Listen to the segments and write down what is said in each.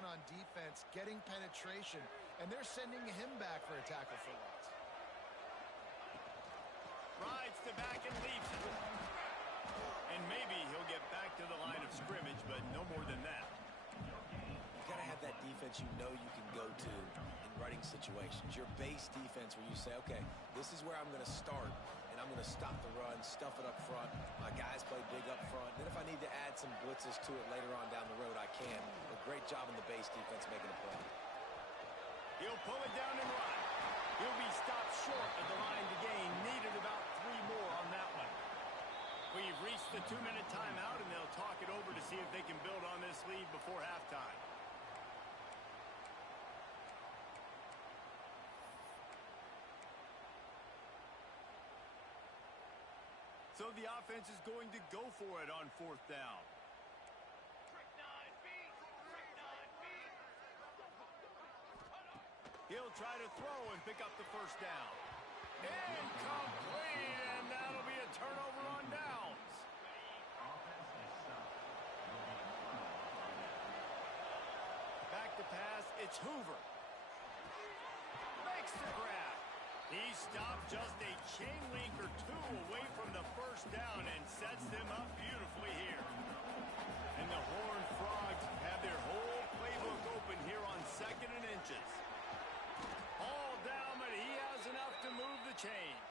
run on defense, getting penetration, and they're sending him back for a tackle for loss. Rides to back and leaves it. And maybe he'll get back to the line of scrimmage, but no more than that. You got to have that defense you know you can go to in running situations. Your base defense where you say, okay, this is where I'm going to start, and I'm going to stop the run, stuff it up front. My guys play big up front. Then if I need to add some blitzes to it later on down the road, I can. A great job in the base defense making a play. He'll pull it down and run. He'll be stopped short at the line to gain. Needed about 3 more on that one. We've reached the 2-minute timeout, and they'll talk it over to see if they can build on this lead before halftime. So the offense is going to go for it on 4th down. He'll try to throw and pick up the first down. Incomplete, and that'll be a turnover on downs. Back to pass, it's Hoover. Makes the grab. He stopped just a chain link or 2 away from the first down and sets them up beautifully here. And the Horned Frogs have their whole playbook open here on 2nd and inches. All down, but he has enough to move the chains.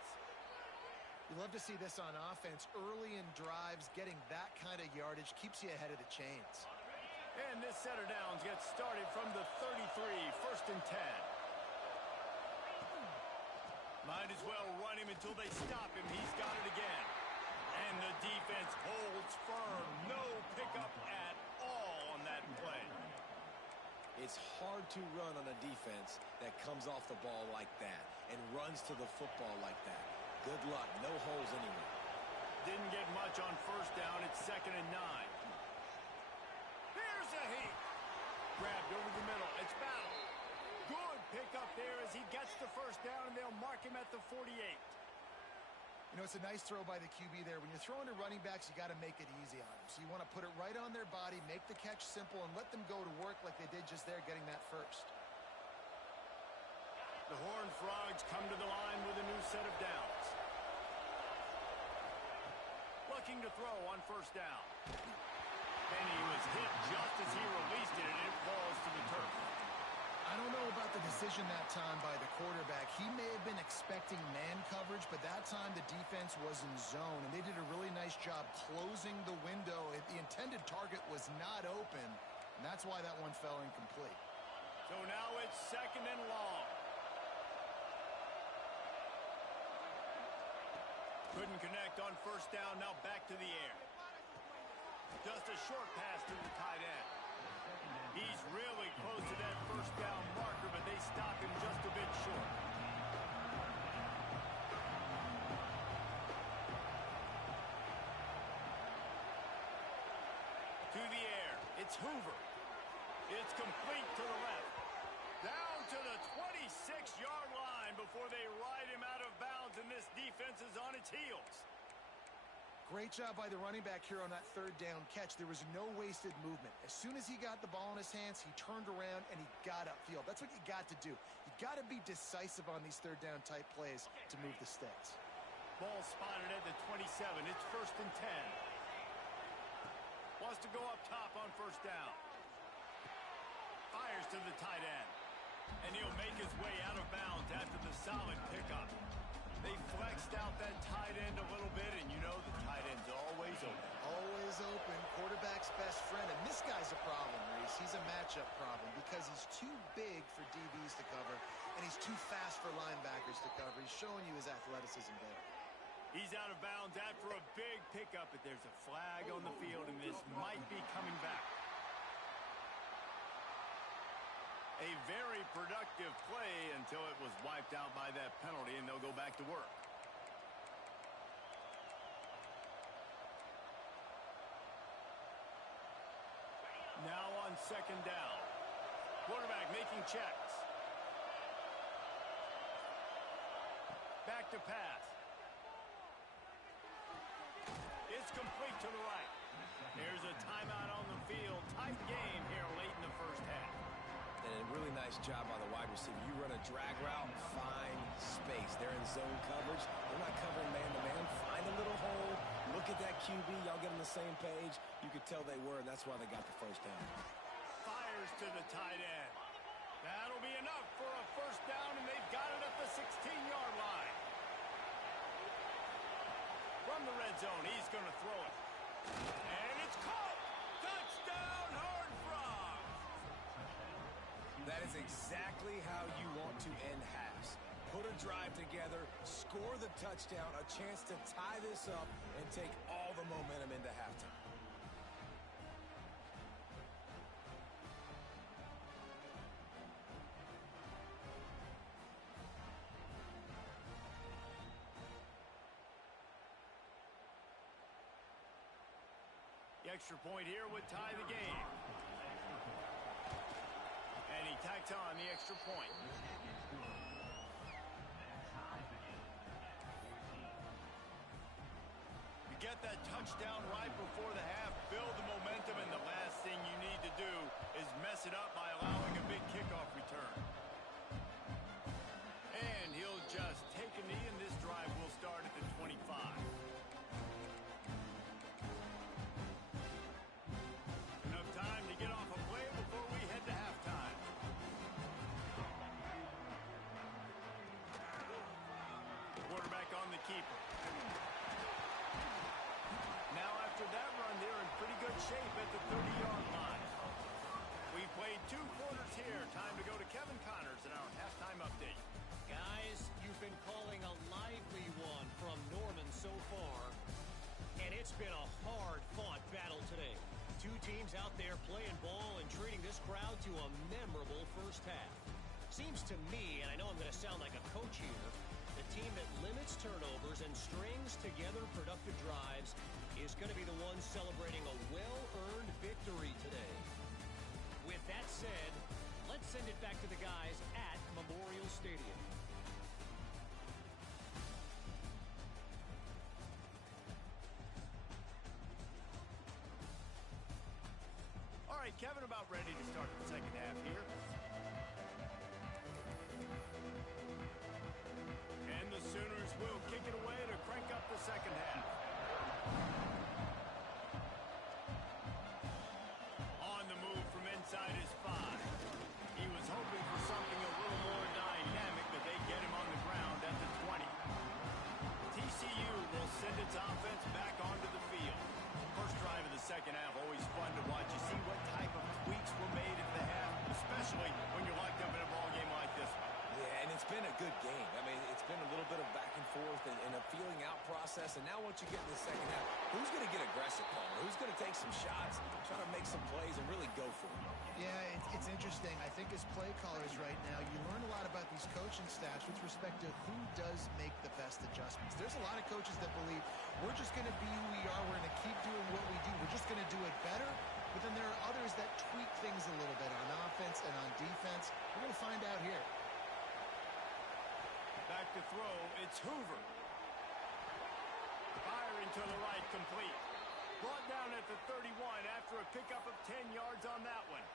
You love to see this on offense. Early in drives, getting that kind of yardage keeps you ahead of the chains. And this set of downs gets started from the 33, 1st and 10. Might as well run him until they stop him. He's got it again. And the defense holds firm. No pickup at all on that play. It's hard to run on a defense that comes off the ball like that and runs to the football like that. Good luck. No holes anywhere. Didn't get much on 1st down. It's 2nd and 9. Here's a heat. Grabbed over the middle. It's battle. Good pickup there as he gets the first down, and they'll mark him at the 48. You know, it's a nice throw by the QB there. When you're throwing to running backs, you got to make it easy on them. So you want to put it right on their body, make the catch simple, and let them go to work like they did just there, getting that first. The Horned Frogs come to the line with a new set of downs. Looking to throw on 1st down. And he was hit just as he released it, and it falls to the turf. I don't know about the decision that time by the quarterback. He may have been expecting man coverage, but that time the defense was in zone, and they did a really nice job closing the window. The intended target was not open, and that's why that one fell incomplete. So now it's 2nd and long. Couldn't connect on 1st down, now back to the air. Just a short pass to the tight end. He's really close to that 1st down marker, but they stop him just a bit short. To the air, it's Hoover. It's complete to the left. Down to the 26-yard line before they ride him out of bounds, and this defense is on its heels. Great job by the running back here on that 3rd down catch. There was no wasted movement. As soon as he got the ball in his hands, he turned around and he got upfield. That's what you got to do. You got to be decisive on these 3rd down type plays to move the sticks. Ball spotted at the 27. It's 1st and 10. Wants to go up top on 1st down. Fires to the tight end. And he'll make his way out of bounds after the solid pickup. They flexed out that tight end a little bit, and you know the tight end's always open. Always open. Quarterback's best friend. And this guy's a problem, Reese. He's a matchup problem because he's too big for DBs to cover, and he's too fast for linebackers to cover. He's showing you his athleticism there. He's out of bounds after a big pickup, but there's a flag on the field, and this might be coming back. A very productive play until it was wiped out by that penalty, and they'll go back to work. Now on 2nd down. Quarterback making checks. Back to pass. It's complete to the right. There's a timeout on the field. Tight game here late in the 1st half. nice job by the wide receiver. You run a drag route, find space. They're in zone coverage. They're not covering man-to-man. Find a little hole. Look at that QB. Y'all get on the same page. You could tell they were, and that's why they got the first down. Fires to the tight end. That'll be enough for a first down, and they've got it at the 16-yard line. From the red zone, he's going to throw it. And it's caught! Touchdown, Horned Frogs! That is exactly how you want to end halves. Put a drive together, score the touchdown, a chance to tie this up, and take all the momentum into halftime. The extra point here would tie the game. And he tacks on the extra point. You get that touchdown right before the half, build the momentum, and the last thing you need to do is mess it up by allowing a big kickoff return. And he'll just take a knee, and this drive will start at the 25. Enough time to get off a play before we head to halftime. Quarterback on the keeper. Now after that run, they're in pretty good shape at the 30-yard line. We played 2 quarters here. Time to go to Kevin Connors in our halftime update. Guys, you've been calling a lively one from Norman so far, and it's been a hard-fought battle today. 2 teams out there playing ball and treating this crowd to a memorable first half. Seems to me, and I know I'm going to sound like a coach here, the team that limits turnovers and strings together productive drives is going to be the one celebrating a well-earned victory today. With that said, let's send it back to the guys at Memorial Stadium. All right, Kevin, about ready to start the second half here. And the Sooners will kick it away to crank up the second half. On the move from inside his 5. He was hoping for something a little more dynamic, but they get him on the ground at the 20. TCU will send its offense back onto the field. First drive of the second half, always fun to watch. You see what type of tweaks were made at the half, especially when you're locked up in a ball game like this one. Yeah, and it's been a good game. I mean, it's been a little bit of back and forth and a feeling out process. And now once you get in the second half, who's going to get aggressive, Palmer? Who's going to take some shots, try to make some plays, and really go for it? Yeah, it's interesting. I think as play callers right now, you learn a lot about these coaching staffs with respect to who does make the best adjustments. There's a lot of coaches that believe we're just going to be who we are. We're going to keep doing what we do. We're just going to do it better. But then there are others that tweak things a little bit on offense and on defense. We're going to find out here. Back to throw, it's Hoover. Firing to the right, complete. Brought down at the 31 after a pickup of 10 yards on that one.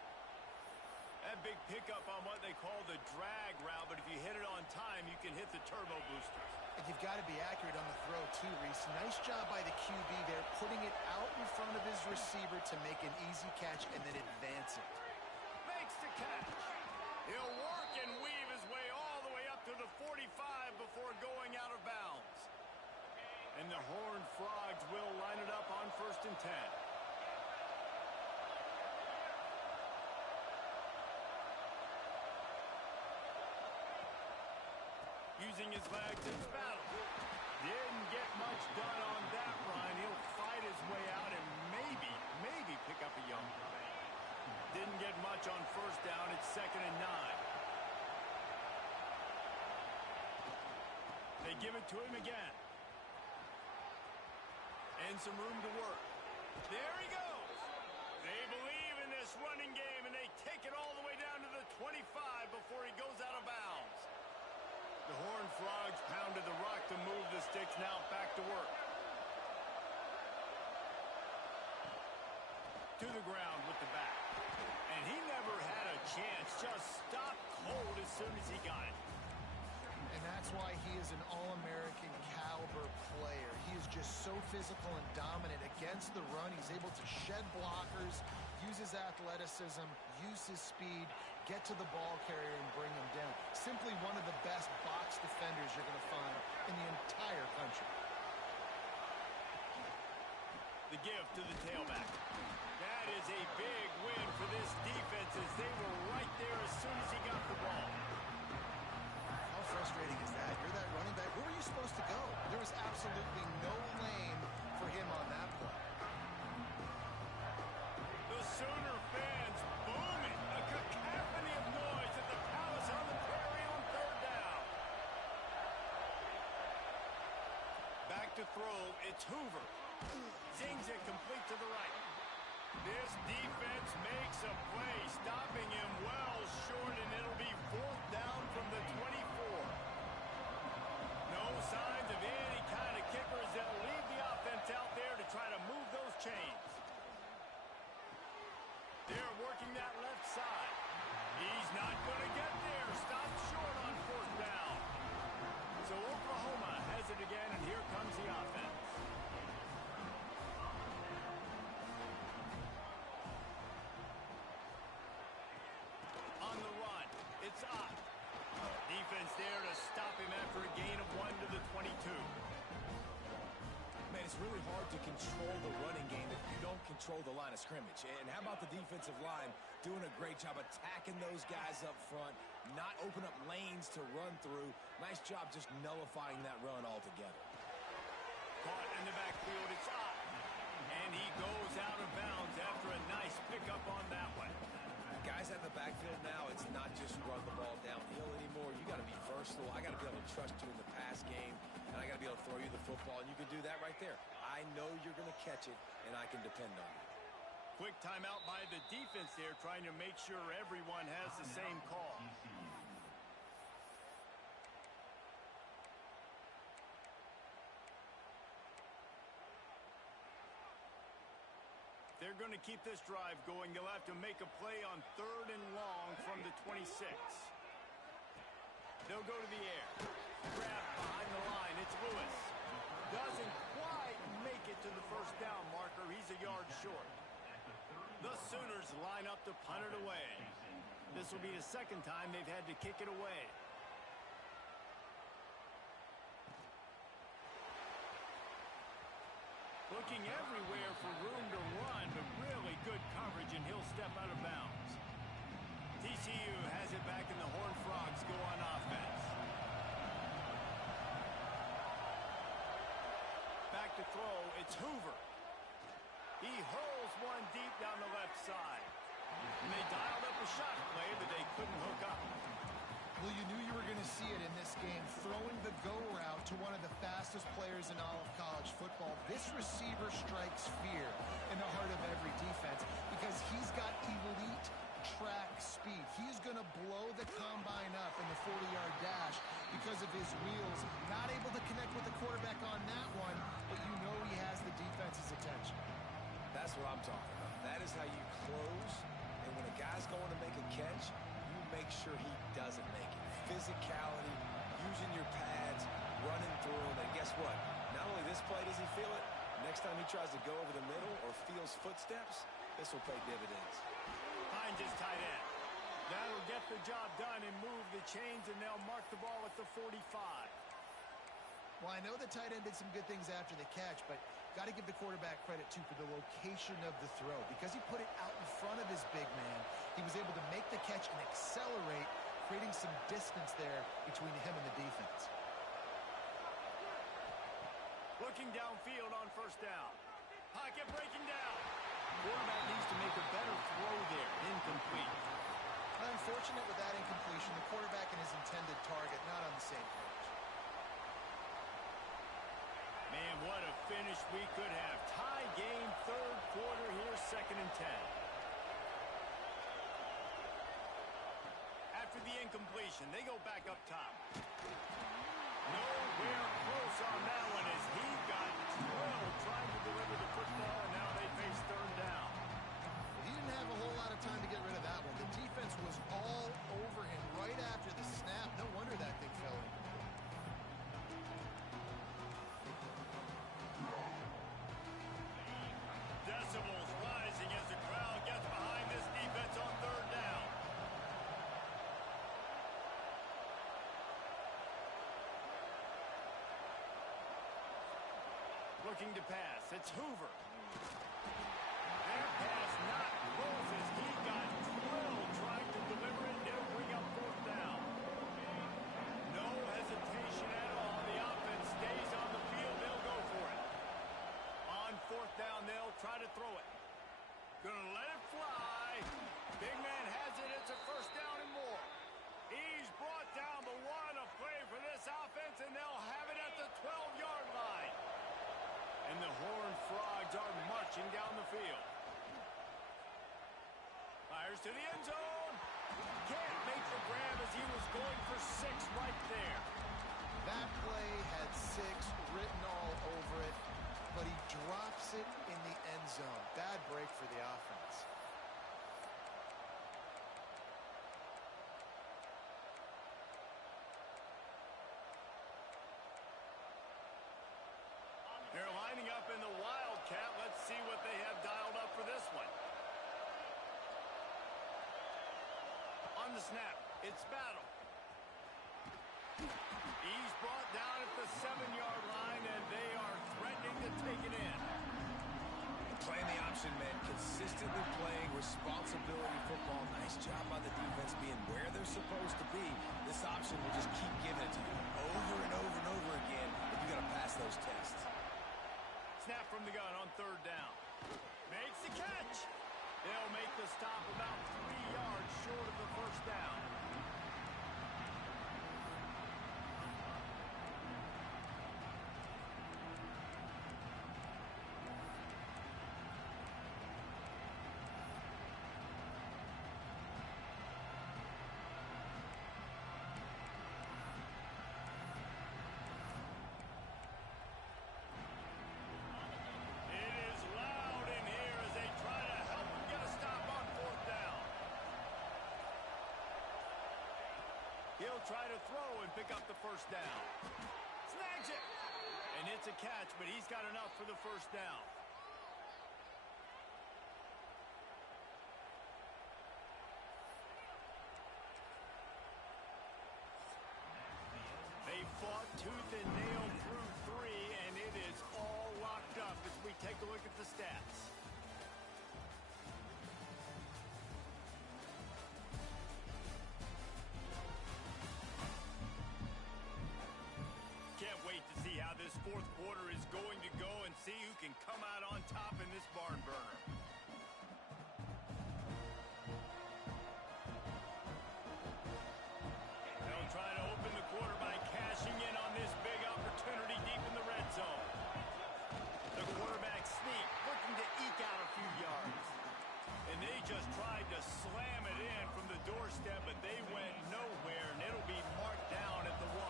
That big pickup on what they call the drag route, but if you hit it on time, you can hit the turbo boosters. And you've got to be accurate on the throw, too, Reese. Nice job by the QB there, putting it out in front of his receiver to make an easy catch and then advance it. Makes the catch. He'll work and weave his way all the way up to the 45 before going out of bounds. And the Horned Frogs will line it up on 1st and 10. Using his legs in the battle. Didn't get much done on that run. He'll fight his way out and maybe pick up a yard. Didn't get much on first down. It's 2nd and 9. They give it to him again. And some room to work. There he goes. They believe in this running game, and they take it all the way down to the 25 before he goes out of bounds. The Horned Frogs pounded the rock to move the sticks, now back to work. To the ground with the back. And he never had a chance. Just stopped soon as he got it. And that's why he is an All-American caliber player. He is just so physical and dominant against the run. He's able to shed blockers, use his athleticism, use his speed, get to the ball carrier and bring him down. Simply one of the best box defenders you're going to find in the entire country. The give to the tailback. That is a big win for this defense as they were right there as soon as he got the ball. How frustrating is that? You're that running back. Where were you supposed to go? There was absolutely no lane for him on that play. The Sooner fans booming. A cacophony of noise at the Palace on the Prairie on third down. Back to throw. It's Hoover. Zings it complete to the right. This defense makes a play, stopping him well short, and it'll be fourth down from the 24. No signs of any kind of kickers. They'll leave the offense out there to try to move those chains. They're working that left side. He's not going to get there. Stopped short on fourth down. So Oklahoma has it again, and here comes the offense. On the run, it's up. Defense there to stop him after a gain of 1 to the 22. Man, it's really hard to control the running game if you don't control the line of scrimmage. And how about the defensive line doing a great job attacking those guys up front, not open up lanes to run through. Nice job just nullifying that run altogether. Caught in the backfield, it's up. And he goes out of bounds after a nice pickup on that one. Guys at the backfield now, it's not just run the ball downhill anymore. You got to be versatile. I got to be able to trust you in the pass game, and I got to be able to throw you the football, and you can do that right there. I know you're going to catch it, and I can depend on you. Quick timeout by the defense there, trying to make sure everyone has the same call. They're going to keep this drive going. They'll have to make a play on third and long from the 26. They'll go to the air. Grab behind the line. It's Lewis. Doesn't quite make it to the first down marker. He's a yard short. The Sooners line up to punt it away. This will be the second time they've had to kick it away. Looking everywhere for room to run, but really good coverage, and he'll step out of bounds. TCU has it back, and the Horned Frogs go on offense. Back to throw, it's Hoover. He hurls one deep down the left side. And they dialed up a shot play, but they couldn't hook up. Well, you knew you were going to see it in this game, throwing the go route to one of the fastest players in all of college football. This receiver strikes fear in the heart of every defense because he's got elite track speed. He's going to blow the combine up in the 40-yard dash because of his wheels. Not able to connect with the quarterback on that one, but you know he has the defense's attention. That's what I'm talking about. That is how you close, and when a guy's going to make a catch, you make sure he doesn't make it. Physicality, using your pads, running through them, and guess what? Not only this play does he feel it, next time he tries to go over the middle or feels footsteps, this will pay dividends. Hines is tight end. That'll get the job done and move the chains, and they'll mark the ball at the 45. Well, I know the tight end did some good things after the catch, but got to give the quarterback credit, too, for the location of the throw. Because he put it out in front of his big man, he was able to make the catch and accelerate, creating some distance there between him and the defense. Looking downfield on first down. Pocket breaking down. Quarterback needs to make a better throw there. Incomplete. Unfortunate with that incompletion. The quarterback and his intended target not on the same page. Man, what a finish we could have. Tie game, third quarter here, 2nd and 10. After the incompletion, they go back up top. Nowhere close on that one as he got drilled trying to deliver the football, and now they face third down. He didn't have a whole lot of time to get rid of that one. The defense was all over him right after the Looking to pass. It's Hoover. Their pass not close as he got drilled trying to deliver it. It'll bring up fourth down. No hesitation at all. The offense stays on the field. They'll go for it. On fourth down, they'll try to throw it. Gonna let it fly. Big man has it. It's a first down and more. He's brought down the one. A play for this offense, and they'll have it at the 12-yard line. And the Horned Frogs are marching down the field. Fires to the end zone. Can't make the grab as he was going for 6 right there. That play had 6 written all over it, but he drops it in the end zone. Bad break for the offense. They're lining up in the Wildcat. Let's see what they have dialed up for this one. On the snap, it's Battle. He's brought down at the 7-yard line, and they are threatening to take it in. Playing the option, man. Consistently playing responsibility football. Nice job by the defense being where they're supposed to be. This option will just keep giving it to you over and over and over again, and you got to pass those tests. Snap from the gun on third down. Makes the catch. They'll make the stop about 3 yards short of the first down. He'll try to throw and pick up the first down. Snags it. And it's a catch, but he's got enough for the first down. They fought tooth and nail through 3, and it is all locked up as we take a look at the stats. Can't wait to see how this fourth quarter is going to go and see who can come out on top in this barn burner. They'll try to open the quarter by cashing in on this big opportunity deep in the red zone. The quarterback sneak, looking to eke out a few yards. And they just tried to slam it in from the doorstep, but they went nowhere, and it'll be marked down at the 1.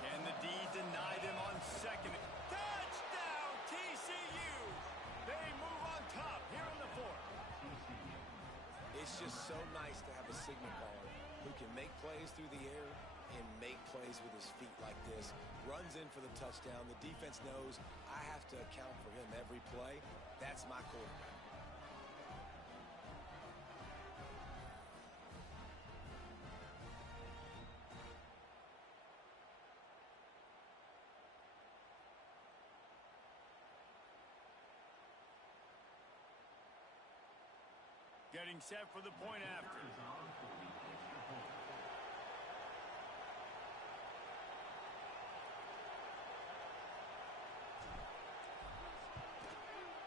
And the D deny them on second. Touchdown, TCU! They move on top here in the 4th. It's just so nice to have a signal caller who can make plays through the air and make plays with his feet like this. Runs in for the touchdown. The defense knows I have to account for him every play. That's my quarterback. Getting set for the point after.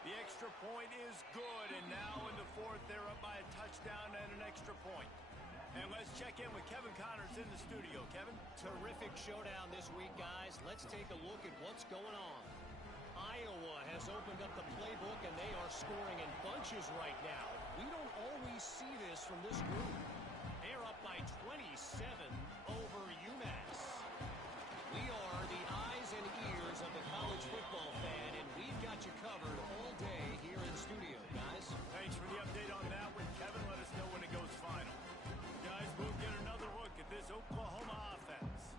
The extra point is good, and now in the 4th, they're up by a touchdown and an extra point. And let's check in with Kevin Connors in the studio. Kevin? Terrific showdown this week, guys. Let's take a look at what's going on. Iowa has opened up the playbook, and they are scoring in bunches right now. We don't always see this from this group. They're up by 27 over UMass. We are the eyes and ears of the college football fan, and we've got you covered all day here in studio, guys. Thanks for the update on that one, Kevin. Let us know when it goes final. Guys, we'll get another look at this Oklahoma offense.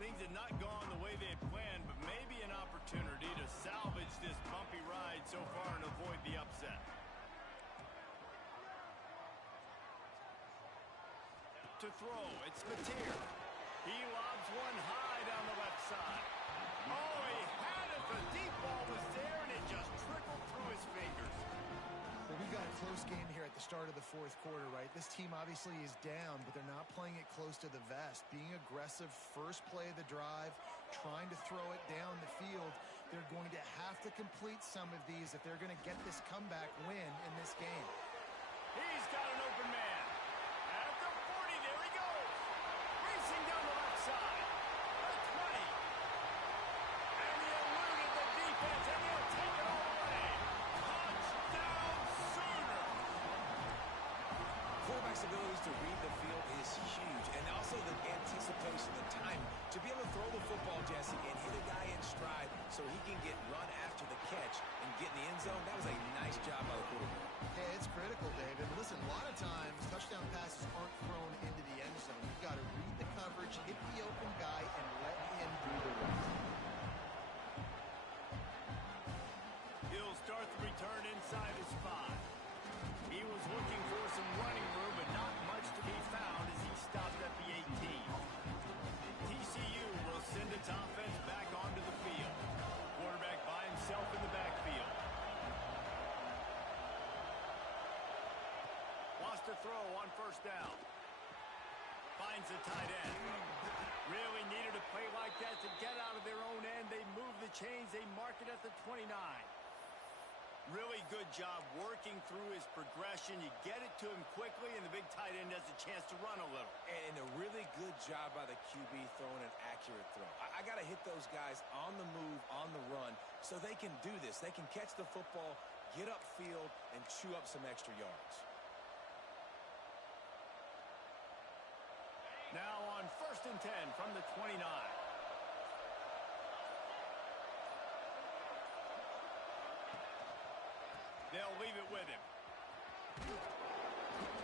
Things have not gone the way they had planned, but maybe an opportunity to salvage this bumpy ride so far and avoid the upset. To throw, it's Mateer. He lobs one high down the left side. Oh, he had it The deep ball was there, and it just trickled through his fingers. Well, we've got a close game here at the start of the fourth quarter, right? This team obviously is down, but they're not playing it close to the vest. Being aggressive, first play of the drive, trying to throw it down the field. They're going to have to complete some of these if they're going to get this comeback win in this game. He's got an open man. At the 40, there he goes. Racing down the left side. The 20. And he eluded the defense, and he'll take it all the way. Touchdown, Sooner. Quarterback's abilities to read the field is huge, and also the anticipation, the time to be able to throw the football, Jesse, and hit a guy in stride so he can get run after the catch and get in the end zone. That was a nice job by the quarterback. Yeah, it's critical, David. Listen, a lot of times touchdown passes aren't thrown into the end zone. You've got to read the coverage, hit the open guy, and let him do the rest. He'll start the return inside his spot. He was looking for some running room, but not much to be found as he stopped at the 18. TCU will send its offense back onto the field. Quarterback by himself in the backfield. Wants to throw on first down. Finds the tight end. Really needed a play like that to get out of their own end. They move the chains. They mark it at the 29. Really good job working through his progression. You get it to him quickly, and the big tight end has a chance to run a little. And a really good job by the QB throwing an accurate throw. I got to hit those guys on the move, on the run, so they can do this. They can catch the football, get upfield, and chew up some extra yards. Now on 1st and 10 from the 29. They'll leave it with him.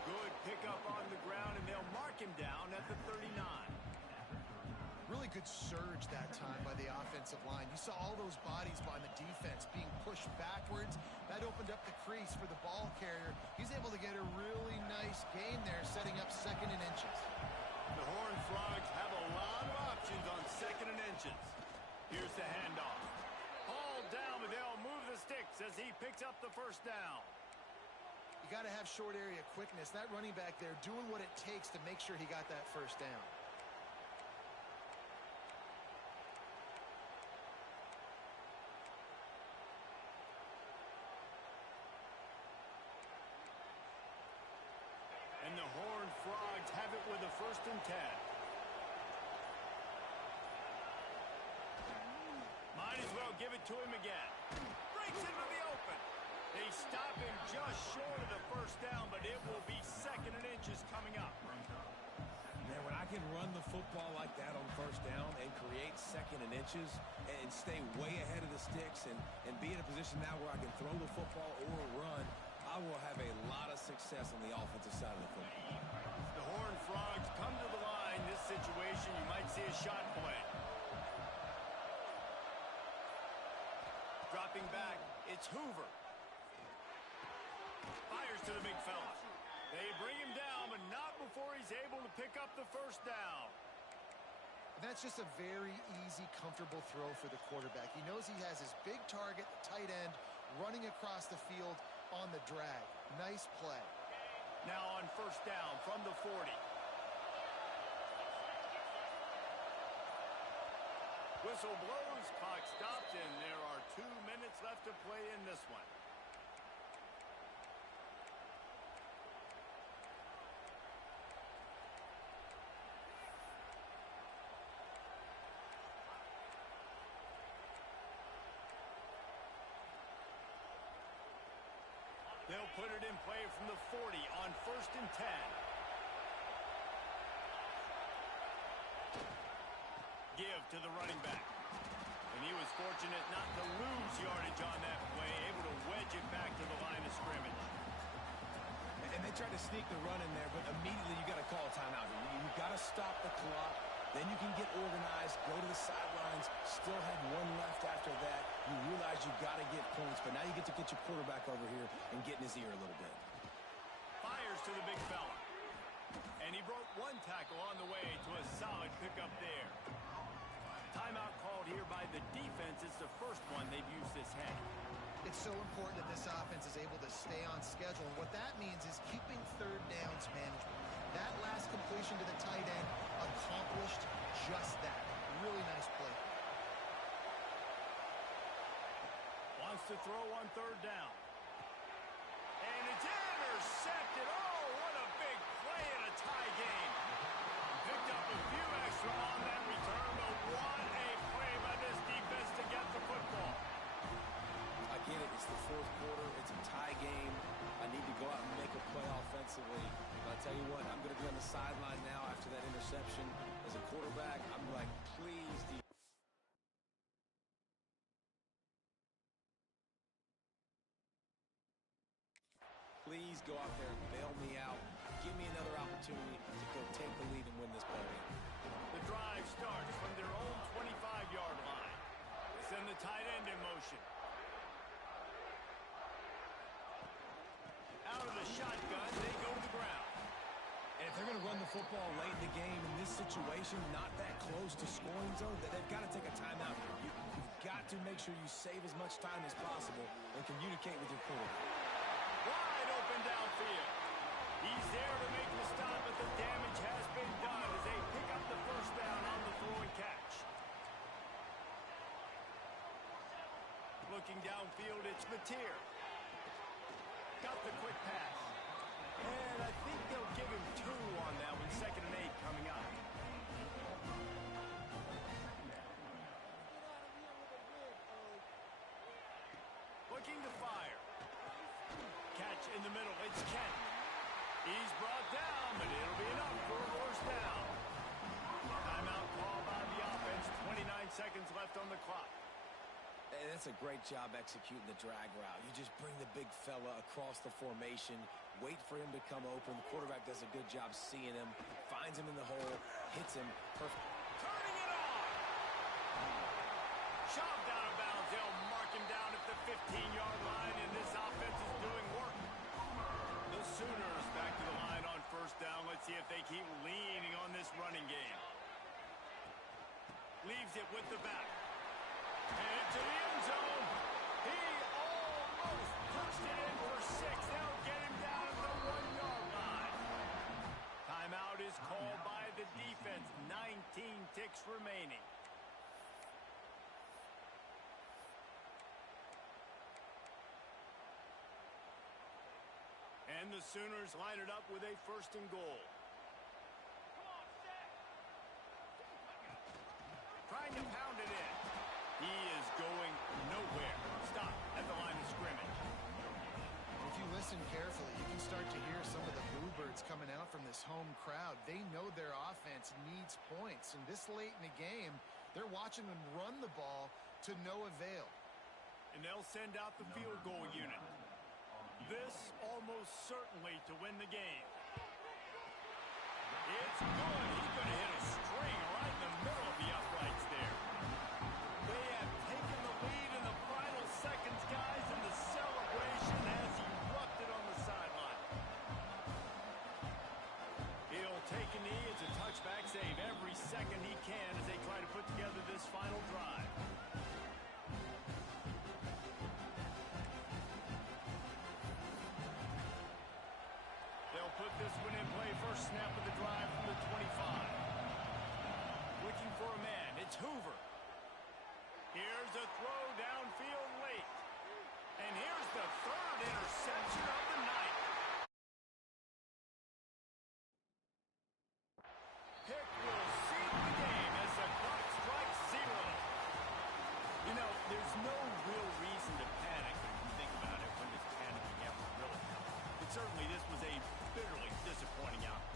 Good pickup on the ground, and they'll mark him down at the 39. Really good surge that time by the offensive line. You saw all those bodies by the defense being pushed backwards. That opened up the crease for the ball carrier. He's able to get a really nice gain there, setting up 2nd and inches. The Horned Frogs have a lot of options on 2nd and inches. Here's the handoff. Hauled down, but they'll move the sticks as he picks up the first down. You got to have short area quickness. That running back there doing what it takes to make sure he got that first down. And the Horned Frogs have it with a 1st and 10. Might as well give it to him again. Breaks into the open. They stop him just short of the first down, but it will be 2nd and inches coming up. Man, when I can run the football like that on first down and create 2nd and inches and stay way ahead of the sticks and be in a position now where I can throw the football or run, I will have a lot of success on the offensive side of the football. The Horned Frogs come to the line. This situation, you might see a shot play. Dropping back, it's Hoover. Fires to the big fella. They bring him down, but not before he's able to pick up the first down. That's just a very easy, comfortable throw for the quarterback. He knows he has his big target, the tight end, running across the field on the drag. Nice play. Now on first down from the 40. Whistle blows, clock stops, and there are 2 minutes left to play in this one. They'll put it in play from the 40 on 1st and 10. Give to the running back. And he was fortunate not to lose yardage on that play, able to wedge it back to the line of scrimmage. And they tried to sneak the run in there, but immediately you got to call a timeout. You got to stop the clock. Then you can get organized, go to the sidelines, still have 1 left after that. You realize you got to get points, but now you get to get your quarterback over here and get in his ear a little bit. Fires to the big fella. And he broke 1 tackle on the way to a solid pickup there. Timeout called here by the defense. It's the first one they've used this half. It's so important that this offense is able to stay on schedule. And what that means is keeping third downs manageable. That last completion to the tight end accomplished just that. Really nice play. Wants to throw on third down. And it's intercepted. Oh, what a big play in a tie game. Picked up a few extra on that return, but what a play by this defense to get the football. I get it. It's the fourth quarter. It's a tie game. I need to go out and make a play offensively. But I tell you what, I'm going to be on the sideline now after that interception. As a quarterback, I'm like, please, please go out there and bail me out. Give me another opportunity to go take the lead and win this ball game. The drive starts from their own 25-yard line. They send the tight end in motion. Out of the shotgun, they go to the ground. And if they're going to run the football late in the game in this situation, not that close to scoring zone, they've got to take a timeout here. You've got to make sure you save as much time as possible and communicate with your quarterback. Wide open downfield. He's there to make the stop, but the damage has been done as they pick up the first down on the throw and catch. Looking downfield, it's Mateer. Got the quick pass. And I think they'll give him 2 on that one. 2nd and 8 coming up. Looking to fire. Catch in the middle. It's Kent. He's brought down, but it'll be enough for a first down. Timeout call by the offense. 29 seconds left on the clock. And that's a great job executing the drag route. You just bring the big fella across the formation, wait for him to come open. The quarterback does a good job seeing him, finds him in the hole, hits him perfect. Turning it on! Shoved out of bounds. They'll mark him down at the 15-yard line, and this offense is doing work. The Sooners back to the line on first down. Let's see if they keep leaning on this running game. Leaves it with the back. And into the end zone. He almost pushed it in for 6. They'll get him down at the 1-yard line. Timeout is called by the defense. 19 ticks remaining. And the Sooners line it up with a 1st and goal. Trying to pound it in. He is going nowhere. Stop at the line of scrimmage. If you listen carefully, you can start to hear some of the bluebirds coming out from this home crowd. They know their offense needs points, and this late in the game, they're watching them run the ball to no avail. And they'll send out the field goal unit. This almost certainly to win the game. It's good. He's going to hit a string right in the middle of the uprights there. They have taken the lead in the final seconds, guys, and the celebration has erupted on the sideline. He'll take a knee. It's a touchback save every second he can as they try to put together this final drive. They'll put this one in play. First snap of the drive from the 25. Looking for a man. It's Hoover. Here's a throw downfield late. And here's the 3rd interception of the night. Pick will seal the game as the clock strikes 0. You know, there's no real reason to panic if you think about it when it's panicking ever, really. But certainly this was a bitterly disappointing outcome.